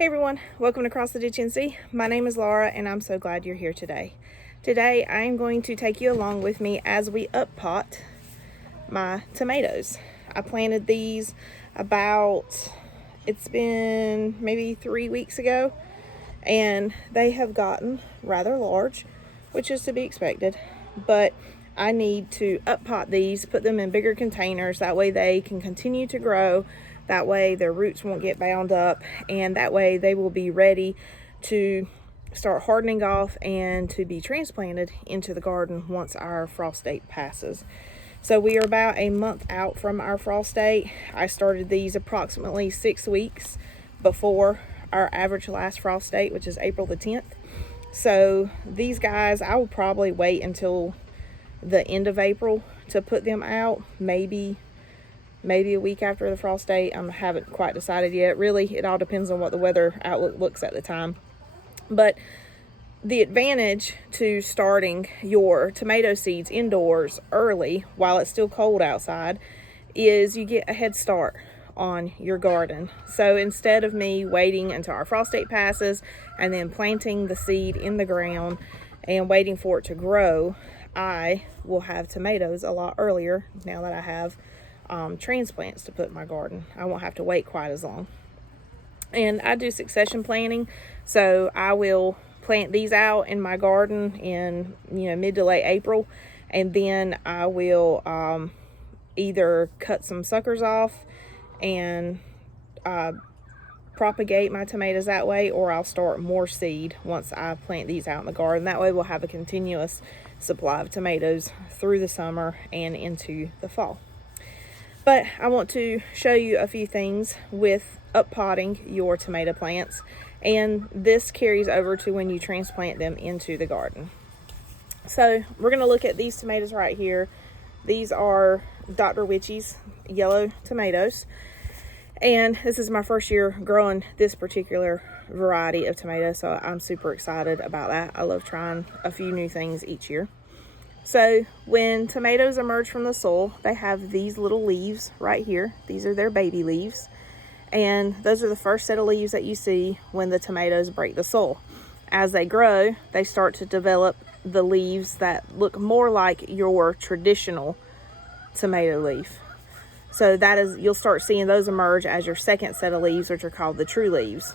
Hey everyone, welcome to Cross the Ditch NC. My name is Laura and I'm so glad you're here today. Today I am going to take you along with me as we up pot my tomatoes. I planted these it's been maybe 3 weeks ago, and they have gotten rather large, which is to be expected, but I need to up pot these, put them in bigger containers, that way they can continue to grow. That way their roots won't get bound up, and that way they will be ready to start hardening off and to be transplanted into the garden once our frost date passes. So we are about a month out from our frost date. I started these approximately 6 weeks before our average last frost date, which is April the 10th. So these guys, I will probably wait until the end of April to put them out, maybe a week after the frost date. I haven't quite decided yet. Really, it all depends on what the weather outlook looks at the time. But the advantage to starting your tomato seeds indoors early while it's still cold outside is you get a head start on your garden. So instead of me waiting until our frost date passes and then planting the seed in the ground and waiting for it to grow, I will have tomatoes a lot earlier now that I have transplants to put in my garden. I won't have to wait quite as long. And I do succession planting, so I will plant these out in my garden in mid to late April, and then I will either cut some suckers off and propagate my tomatoes that way, or I'll start more seed once I plant these out in the garden. That way we'll have a continuous supply of tomatoes through the summer and into the fall. But I want to show you a few things with up potting your tomato plants, and this carries over to when you transplant them into the garden. So we're going to look at these tomatoes right here. These are Dr. Witchy's yellow tomatoes, and this is my first year growing this particular variety of tomato, so I'm super excited about that. I love trying a few new things each year. So when tomatoes emerge from the soil, they have these little leaves right here. These are their baby leaves, and those are the first set of leaves that you see when the tomatoes break the soil. As they grow, they start to develop the leaves that look more like your traditional tomato leaf. So you'll start seeing those emerge as your second set of leaves, which are called the true leaves.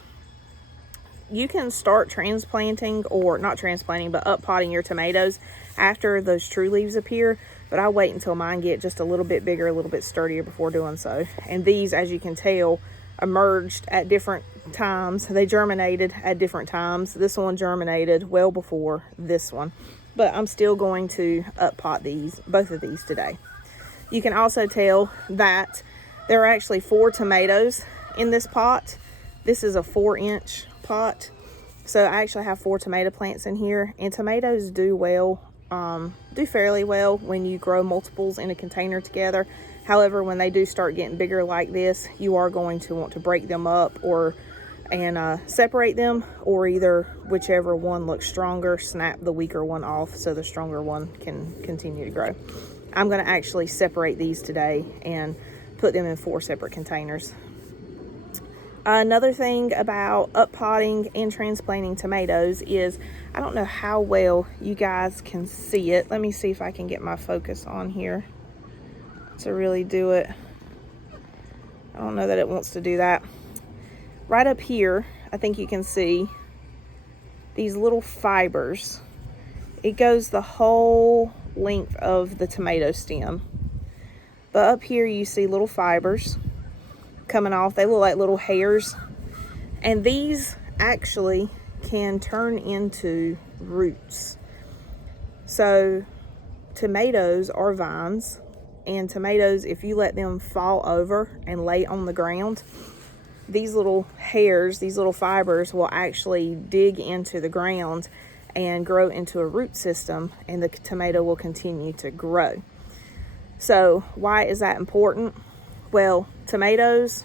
You can start transplanting, or not transplanting, but up potting your tomatoes after those true leaves appear, but I wait until mine get just a little bit bigger, a little bit sturdier before doing so. And these, as you can tell, emerged at different times. They germinated at different times. This one germinated well before this one, but I'm still going to up pot both of these today. You can also tell that there are actually 4 tomatoes in this pot. This is a 4-inch pot, so I actually have 4 tomato plants in here, and tomatoes do fairly well when you grow multiples in a container together. However, when they do start getting bigger like this, you are going to want to break them up and separate them, or either whichever one looks stronger, snap the weaker one off so the stronger one can continue to grow. I'm going to actually separate these today and put them in 4 separate containers. Another thing about up potting and transplanting tomatoes is, I don't know how well you guys can see it. Let me see if I can get my focus on here to really do it. I don't know that it wants to do that. Right up here, I think you can see these little fibers. It goes the whole length of the tomato stem. But up here you see little fibers coming off. They look like little hairs, and these actually can turn into roots. So tomatoes are vines, and tomatoes, if you let them fall over and lay on the ground, these little hairs, these little fibers will actually dig into the ground and grow into a root system, and the tomato will continue to grow. So why is that important? Well, tomatoes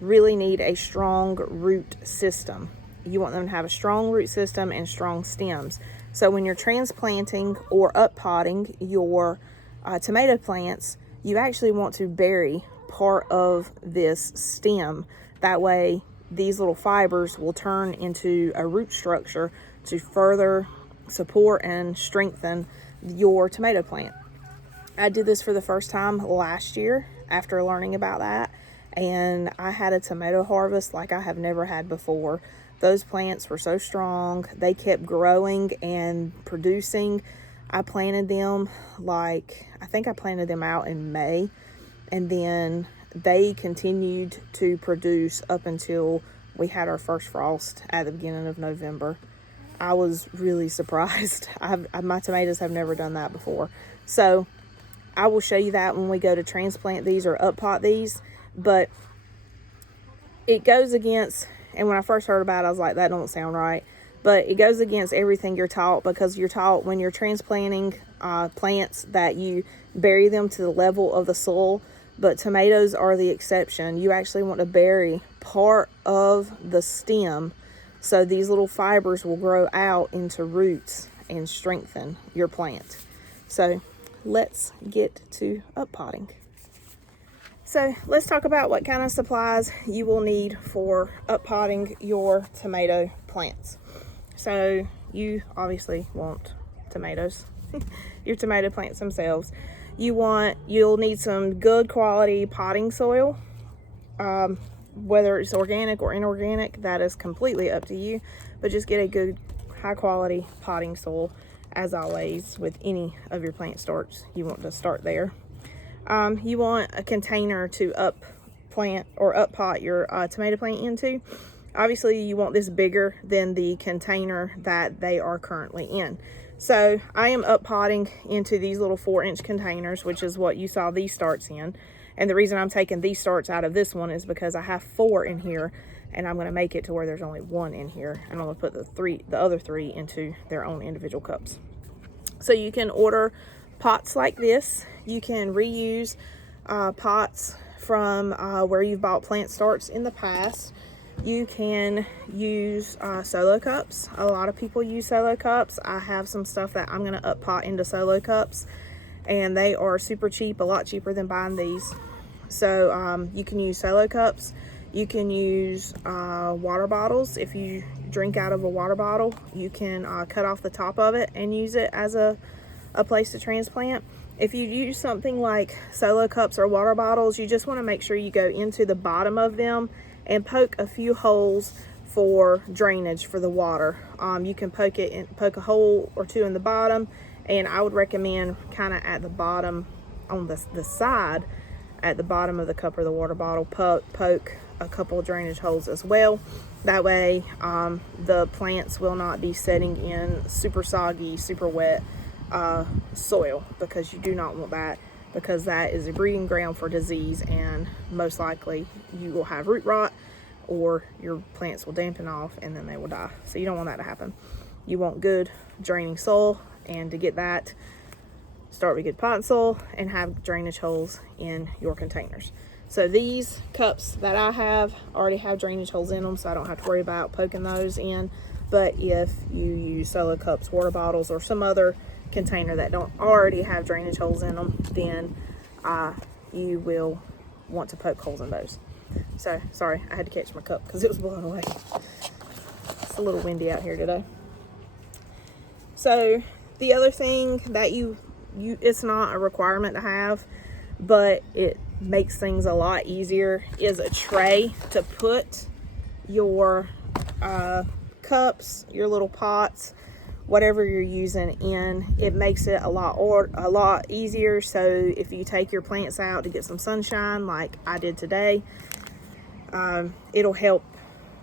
really need a strong root system. You want them to have a strong root system and strong stems. So when you're transplanting or up potting your tomato plants, you actually want to bury part of this stem. That way these little fibers will turn into a root structure to further support and strengthen your tomato plant. I did this for the first time last year after learning about that, and I had a tomato harvest like I have never had before. Those plants were so strong. They kept growing and producing. I planted them I think I planted them out in May, and then they continued to produce up until we had our first frost at the beginning of November. I was really surprised. My tomatoes have never done that before. So I will show you that when we go to transplant these or up pot these, but it goes against, and when I first heard about it, I was like, that don't sound right. But it goes against everything you're taught, because you're taught when you're transplanting plants that you bury them to the level of the soil, but tomatoes are the exception. You actually want to bury part of the stem so these little fibers will grow out into roots and strengthen your plant. So let's get to up potting. So let's talk about what kind of supplies you will need for up potting your tomato plants. So you obviously want tomatoes, your tomato plants themselves. You'll need some good quality potting soil, whether it's organic or inorganic, that is completely up to you, but just get a good high quality potting soil. As always, with any of your plant starts, you want to start there. You want a container to up pot your tomato plant into. Obviously, you want this bigger than the container that they are currently in. So I am up potting into these little 4-inch containers, which is what you saw these starts in. And the reason I'm taking these starts out of this one is because I have 4 in here, and I'm going to make it to where there's only 1 in here, and I'm going to put the other 3 into their own individual cups. So you can order pots like this. You can reuse pots from where you've bought plant starts in the past. You can use solo cups. A lot of people use solo cups. I have some stuff that I'm going to up pot into solo cups, and they are super cheap, a lot cheaper than buying these. So you can use solo cups. You can use water bottles. If you drink out of a water bottle, you can cut off the top of it and use it as a place to transplant. If you use something like solo cups or water bottles, you just want to make sure you go into the bottom of them and poke a few holes for drainage for the water. You can poke a hole or 2 in the bottom, and I would recommend kind of at the bottom, on the side at the bottom of the cup or the water bottle, poke a couple of drainage holes as well. That way the plants will not be setting in super soggy, super wet soil, because you do not want that, because that is a breeding ground for disease, and most likely you will have root rot, or your plants will dampen off and then they will die. So you don't want that to happen. You want good draining soil, and to get that, start with good potting soil and have drainage holes in your containers. So these cups that I have already have drainage holes in them, so I don't have to worry about poking those in. But if you use solo cups, water bottles, or some other container that don't already have drainage holes in them, then you will want to poke holes in those. So sorry, I had to catch my cup because it was blowing away. It's a little windy out here today. So the other thing that it's not a requirement to have, but it makes things a lot easier, is a tray to put your cups, your little pots, whatever you're using in. It makes it a lot easier. So if you take your plants out to get some sunshine like I did today, it'll help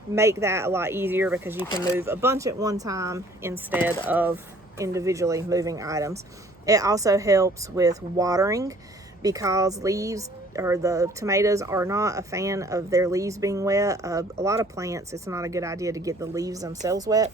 make that a lot easier, because you can move a bunch at one time instead of individually moving items. It also helps with watering, because the tomatoes are not a fan of their leaves being wet. A lot of plants, it's not a good idea to get the leaves themselves wet,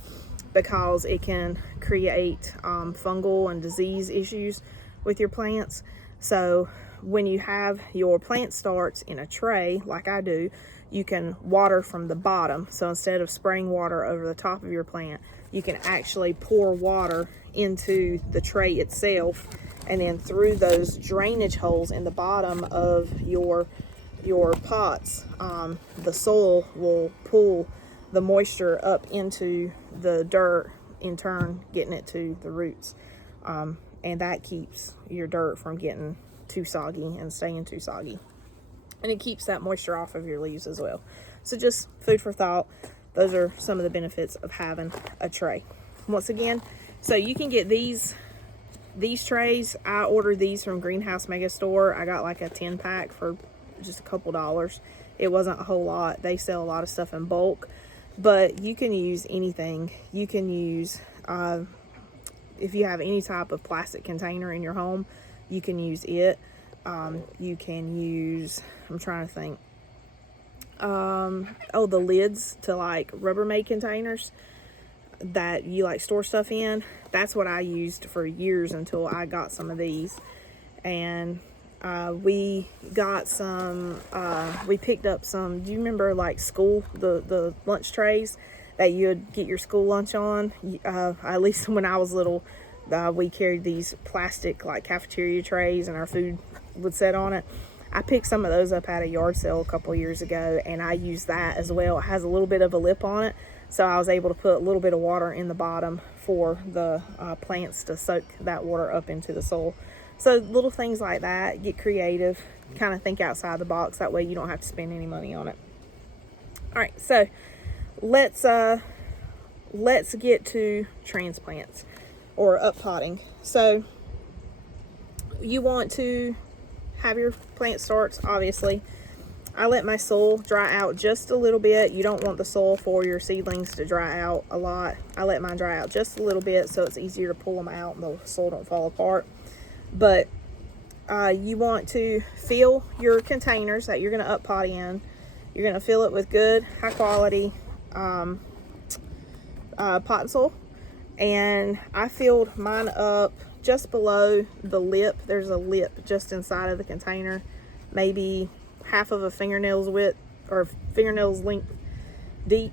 because it can create fungal and disease issues with your plants. So when you have your plant starts in a tray like I do, you can water from the bottom. So instead of spraying water over the top of your plant, you can actually pour water into the tray itself, and then through those drainage holes in the bottom of your your pots, the soil will pull the moisture up into the dirt, in turn getting it to the roots. And that keeps your dirt from getting too soggy and staying too soggy. And it keeps that moisture off of your leaves as well. So just food for thought. Those are some of the benefits of having a tray. Once again, so you can get these trays. I ordered these from Greenhouse Mega Store. I got like a 10-pack for just a couple dollars. It wasn't a whole lot. They sell a lot of stuff in bulk, but you can use anything. You can use, if you have any type of plastic container in your home, you can use it. You can use, I'm trying to think, the lids to like Rubbermaid containers that you like store stuff in. That's what I used for years until I got some of these. And we got some, we picked up some, do you remember like school, the lunch trays that you'd get your school lunch on? At least when I was little, we carried these plastic like cafeteria trays and our food would sit on it. I picked some of those up at a yard sale a couple years ago, and I used that as well. It has a little bit of a lip on it, so I was able to put a little bit of water in the bottom for the plants to soak that water up into the soil. So little things like that, get creative, kind of think outside the box. That way you don't have to spend any money on it. All right, so let's get to transplants or up potting. So you want to have your plant starts, obviously. I let my soil dry out just a little bit. You don't want the soil for your seedlings to dry out a lot. I let mine dry out just a little bit so it's easier to pull them out and the soil don't fall apart. But you want to fill your containers that you're going to up pot in. You're going to fill it with good, high quality pot and soil. And I filled mine up just below the lip. There's a lip just inside of the container, maybe half of a fingernail's width or fingernail's length deep.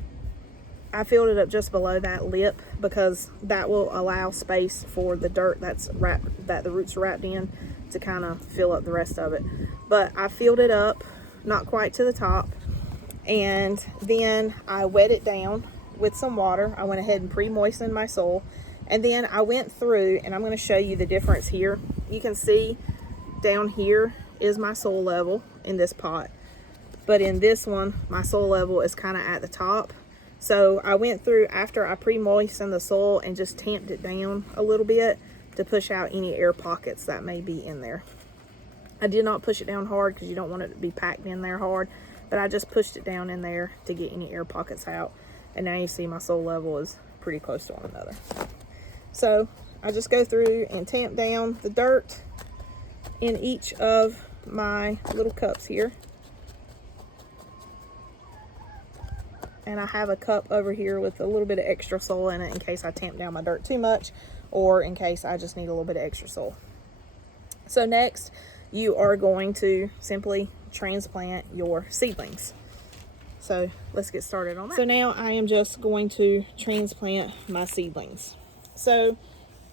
I filled it up just below that lip because that will allow space for the dirt that's wrapped, that the roots are wrapped in, to kind of fill up the rest of it. But I filled it up, not quite to the top, and then I wet it down with some water. I went ahead and pre-moistened my soil, and then I went through, and I'm going to show you the difference here. You can see down here is my soil level in this pot, but in this one my soil level is kind of at the top. So I went through after I pre-moistened the soil and just tamped it down a little bit to push out any air pockets that may be in there. I did not push it down hard because you don't want it to be packed in there hard, but I just pushed it down in there to get any air pockets out. And now you see my soil level is pretty close to one another. So I just go through and tamp down the dirt in each of my little cups here. And I have a cup over here with a little bit of extra soil in it in case I tamp down my dirt too much, or in case I just need a little bit of extra soil. So next, you are going to simply transplant your seedlings. So let's get started on that. So now I am just going to transplant my seedlings. So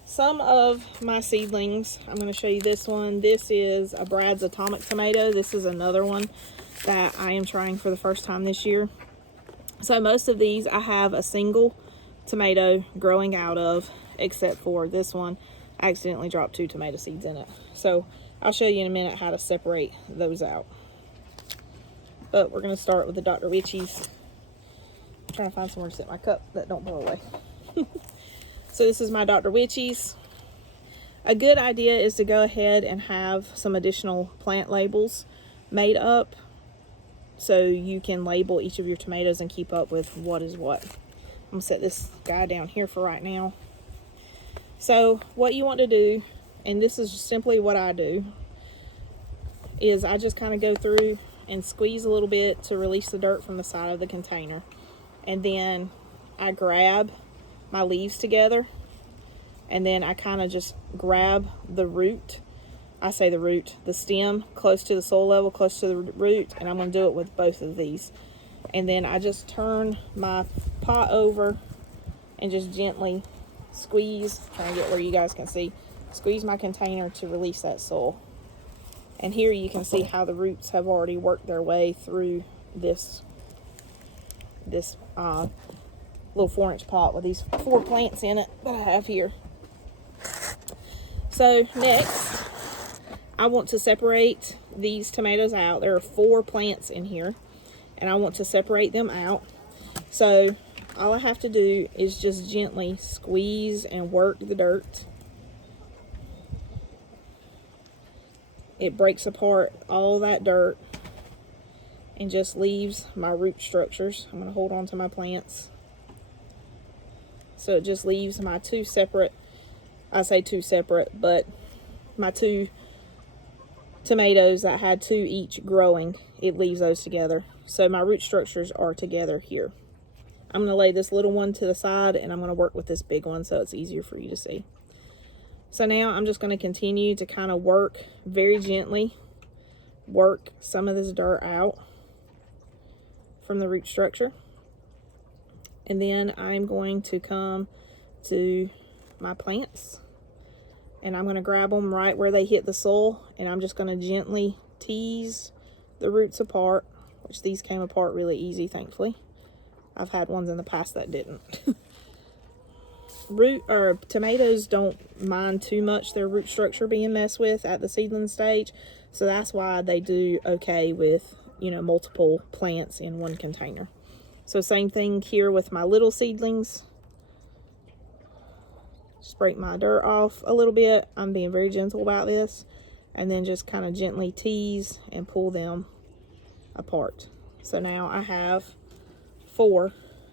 some of my seedlings, I'm going to show you this one. This is a Brad's Atomic Tomato. This is another one that I am trying for the first time this year. So most of these I have a single tomato growing out of, except for this one. I accidentally dropped 2 tomato seeds in it. So I'll show you in a minute how to separate those out. But we're going to start with the Dr. Witchies. I'm trying to find somewhere to sit my cup that don't blow away. So this is my Dr. Witchies. A good idea is to go ahead and have some additional plant labels made up, so you can label each of your tomatoes and keep up with what is what. I'm gonna set this guy down here for right now. So what you want to do, and this is simply what I do, is I just kind of go through and squeeze a little bit to release the dirt from the side of the container. And then I grab my leaves together, and then I kind of just grab the root. I say the root, the stem, close to the soil level, close to the root, and I'm going to do it with both of these. And then I just turn my pot over and just gently squeeze, trying to get where you guys can see, squeeze my container to release that soil. And here you can see how the roots have already worked their way through this little 4-inch pot with these 4 plants in it that I have here. So next, I want to separate these tomatoes out. There are 4 plants in here, and I want to separate them out. So all I have to do is just gently squeeze and work the dirt. It breaks apart all that dirt and just leaves my root structures. I'm going to hold on to my plants. So it just leaves my 2 separate, I say 2 separate, but my 2 tomatoes that had 2 each growing, it leaves those together. So my root structures are together here. I'm going to lay this little one to the side, and I'm going to work with this big one so it's easier for you to see. So now I'm just going to continue to kind of work very gently, work some of this dirt out from the root structure. And then I'm going to come to my plants, and I'm going to grab them right where they hit the soil, and I'm just going to gently tease the roots apart, which these came apart really easy, thankfully. I've had ones in the past that didn't. Tomatoes don't mind too much their root structure being messed with at the seedling stage, so that's why they do okay with, you know, multiple plants in one container. So same thing here with my little seedlings. Just break my dirt off a little bit. I'm being very gentle about this, and then just kind of gently tease and pull them apart. So now I have 4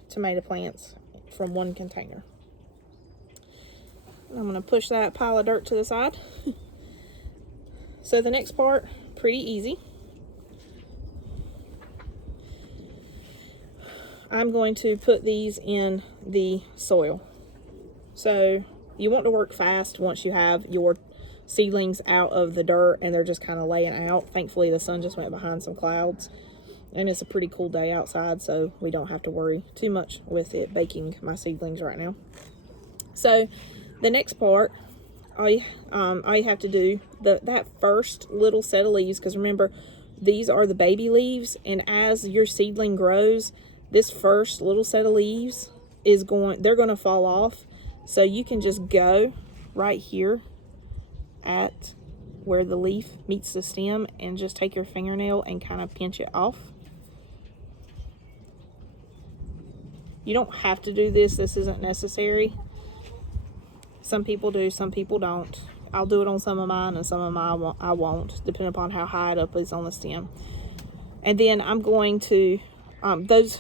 tomato plants from one container. I'm going to push that pile of dirt to the side. So the next part, pretty easy. I'm going to put these in the soil. So you want to work fast once you have your seedlings out of the dirt and they're just kind of laying out. Thankfully, the sun just went behind some clouds, and it's a pretty cool day outside, so we don't have to worry too much with it baking my seedlings right now. So the next part, all you have to do, that first little set of leaves, because remember, these are the baby leaves, and as your seedling grows, this first little set of leaves they're going to fall off. So you can just go right here at where the leaf meets the stem and just take your fingernail and kind of pinch it off. You don't have to do this. This isn't necessary. Some people do, some people don't. I'll do it on some of mine, and some of mine I won't, depending upon how high it up is on the stem. And then I'm going to, those,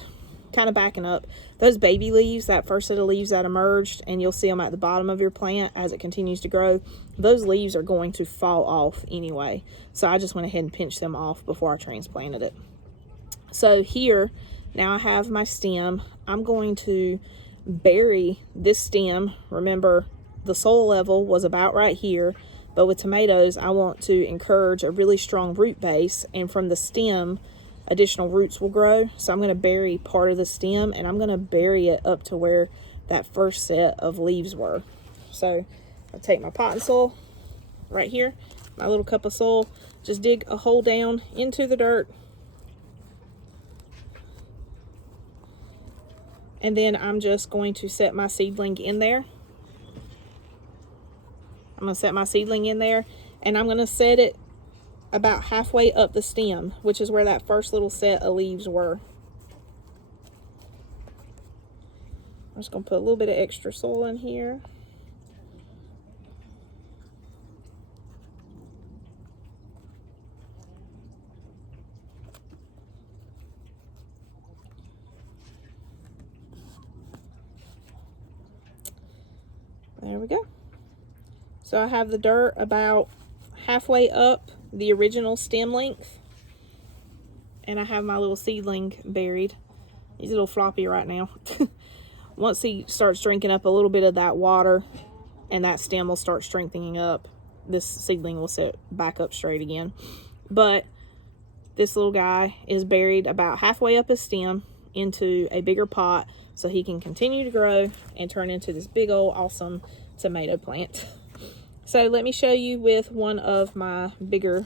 kind of backing up, those baby leaves, that first set of leaves that emerged, and you'll see them at the bottom of your plant as it continues to grow, those leaves are going to fall off anyway. So I just went ahead and pinched them off before I transplanted it. So here, now I have my stem. I'm going to bury this stem. Remember, the soil level was about right here, but with tomatoes, I want to encourage a really strong root base, and from the stem, additional roots will grow. So I'm going to bury part of the stem, and I'm going to bury it up to where that first set of leaves were. So I'll take my potting soil right here, my little cup of soil, just dig a hole down into the dirt, and then I'm just going to set my seedling in there. I'm going to set my seedling in there, and I'm going to set it about halfway up the stem, which is where that first little set of leaves were. I'm just going to put a little bit of extra soil in here. There we go. So I have the dirt about halfway up the original stem length, and I have my little seedling buried. He's a little floppy right now. Once he starts drinking up a little bit of that water and that stem will start strengthening up, this seedling will sit back up straight again. But this little guy is buried about halfway up his stem into a bigger pot so he can continue to grow and turn into this big old awesome tomato plant. So let me show you with one of my bigger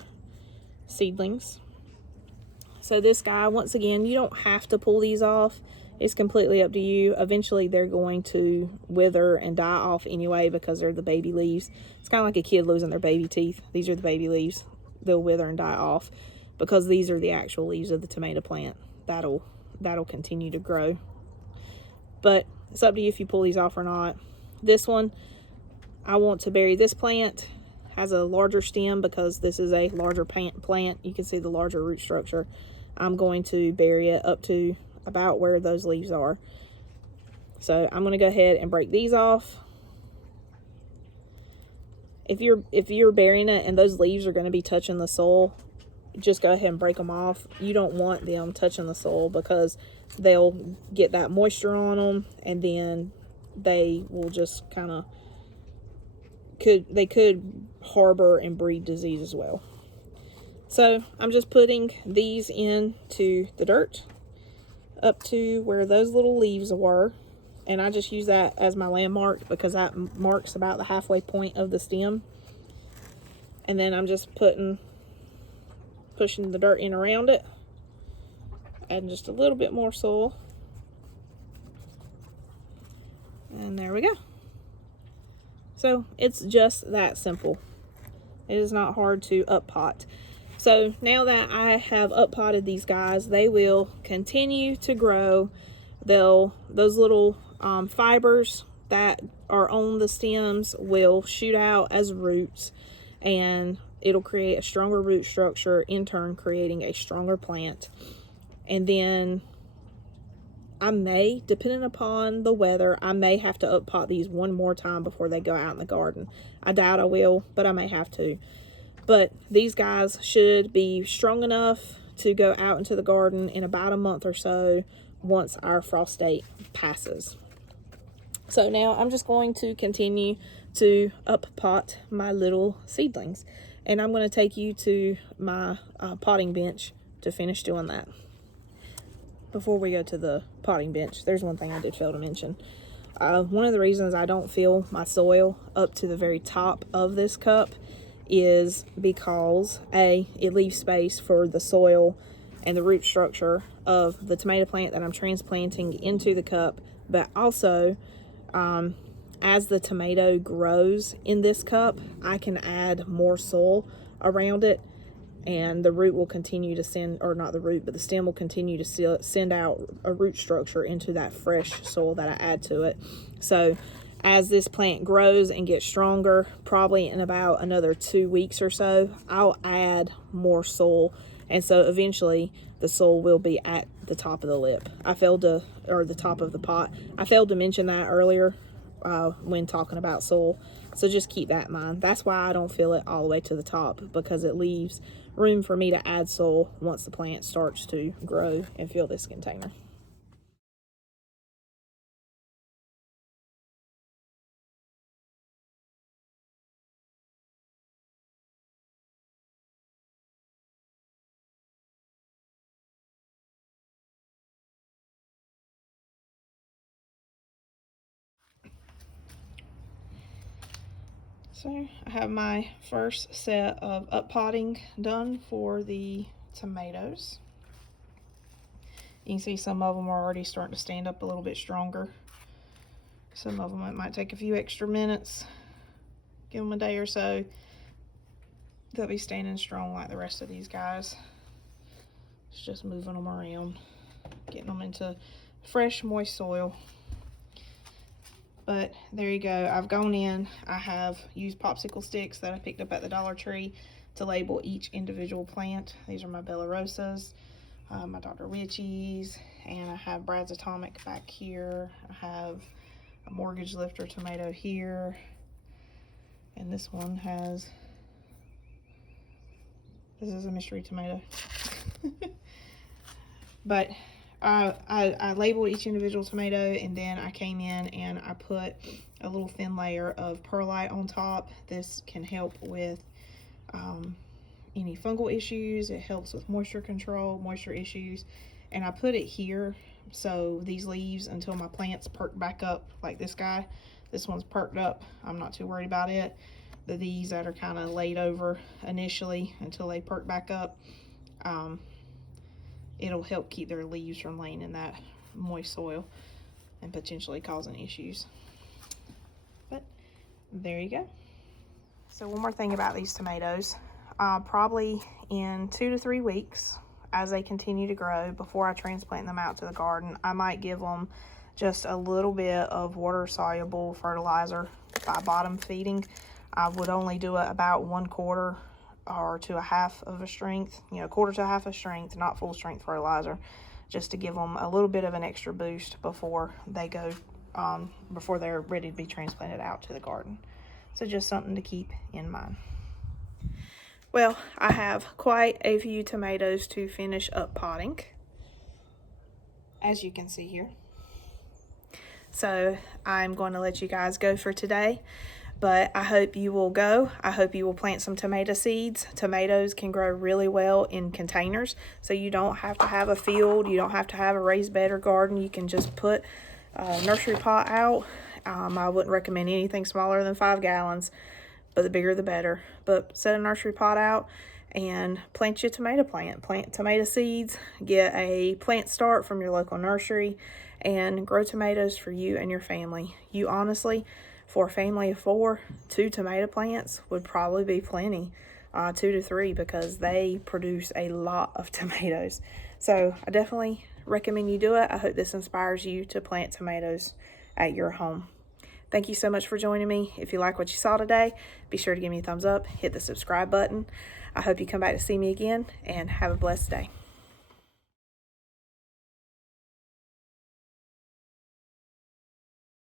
seedlings. So this guy, once again, you don't have to pull these off. It's completely up to you. Eventually they're going to wither and die off anyway because they're the baby leaves. It's kind of like a kid losing their baby teeth. These are the baby leaves. They'll wither and die off because these are the actual leaves of the tomato plant. That'll continue to grow. But it's up to you if you pull these off or not. This one, I want to bury this plant. Has a larger stem because this is a larger plant. You can see the larger root structure. I'm going to bury it up to about where those leaves are. So I'm going to go ahead and break these off. If you're burying it and those leaves are going to be touching the soil, just go ahead and break them off. You don't want them touching the soil because they'll get that moisture on them, and then they will just kind of could harbor and breed disease as well. So I'm just putting these into the dirt up to where those little leaves were, and I just use that as my landmark because that marks about the halfway point of the stem. And then I'm just pushing the dirt in around it, adding just a little bit more soil, and there we go. So it's just that simple. It is not hard to up pot. So now that I have up potted these guys, they will continue to grow. Those little fibers that are on the stems will shoot out as roots, and it'll create a stronger root structure, in turn creating a stronger plant. And then I may, depending upon the weather, I may have to up pot these one more time before they go out in the garden. I doubt I will, but I may have to. But these guys should be strong enough to go out into the garden in about a month or so once our frost date passes. So now I'm just going to continue to up pot my little seedlings. And I'm going to take you to my potting bench to finish doing that. Before we go to the potting bench, there's one thing I did fail to mention. One of the reasons I don't fill my soil up to the very top of this cup is because it leaves space for the soil and the root structure of the tomato plant that I'm transplanting into the cup, but also as the tomato grows in this cup, I can add more soil around it, and the root will continue to send, or not the root, but the stem will continue to send out a root structure into that fresh soil that I add to it. So as this plant grows and gets stronger, probably in about another 2 weeks or so, I'll add more soil. And so eventually the soil will be at the top of the lip. Or the top of the pot. I failed to mention that earlier when talking about soil. So just keep that in mind. That's why I don't fill it all the way to the top, because it leaves room for me to add soil once the plant starts to grow and fill this container. So I have my first set of up potting done for the tomatoes. You can see some of them are already starting to stand up a little bit stronger. Some of them, it might take a few extra minutes. Give them a day or so. They'll be standing strong like the rest of these guys. It's just moving them around, getting them into fresh, moist soil. But there you go. I've gone in. I have used popsicle sticks that I picked up at the Dollar Tree to label each individual plant. These are my Bella Rosas, my Dr. Witchies, and I have Brad's Atomic back here. I have a Mortgage Lifter tomato here, and this one has, this is a mystery tomato. But I labeled each individual tomato, and then I came in and I put a little thin layer of perlite on top. This can help with any fungal issues. It helps with moisture control, moisture issues. And I put it here so these leaves, until my plants perk back up, like this guy, this one's perked up, I'm not too worried about it. these that are kind of laid over initially until they perk back up. It'll help keep their leaves from laying in that moist soil and potentially causing issues. But there you go. So one more thing about these tomatoes, probably in 2 to 3 weeks, as they continue to grow, before I transplant them out to the garden, I might give them just a little bit of water-soluble fertilizer by bottom feeding. I would only do it about 1/4 or to a half of a strength, 1/4 to a half a strength, not full strength fertilizer, just to give them a little bit of an extra boost before they go, before they're ready to be transplanted out to the garden. So just something to keep in mind. Well, I have quite a few tomatoes to finish up potting, as you can see here. So I'm going to let you guys go for today, but I hope you will go. I hope you will plant some tomato seeds. Tomatoes can grow really well in containers, so you don't have to have a field. You don't have to have a raised bed or garden. You can just put a nursery pot out. I wouldn't recommend anything smaller than 5 gallons, but the bigger the better. But set a nursery pot out and plant your tomato plant. Plant tomato seeds, get a plant start from your local nursery, and grow tomatoes for you and your family. You honestly, for a family of 4, 2 tomato plants would probably be plenty, 2 to 3, because they produce a lot of tomatoes. So I definitely recommend you do it. I hope this inspires you to plant tomatoes at your home. Thank you so much for joining me. If you like what you saw today, be sure to give me a thumbs up, hit the subscribe button. I hope you come back to see me again, and have a blessed day.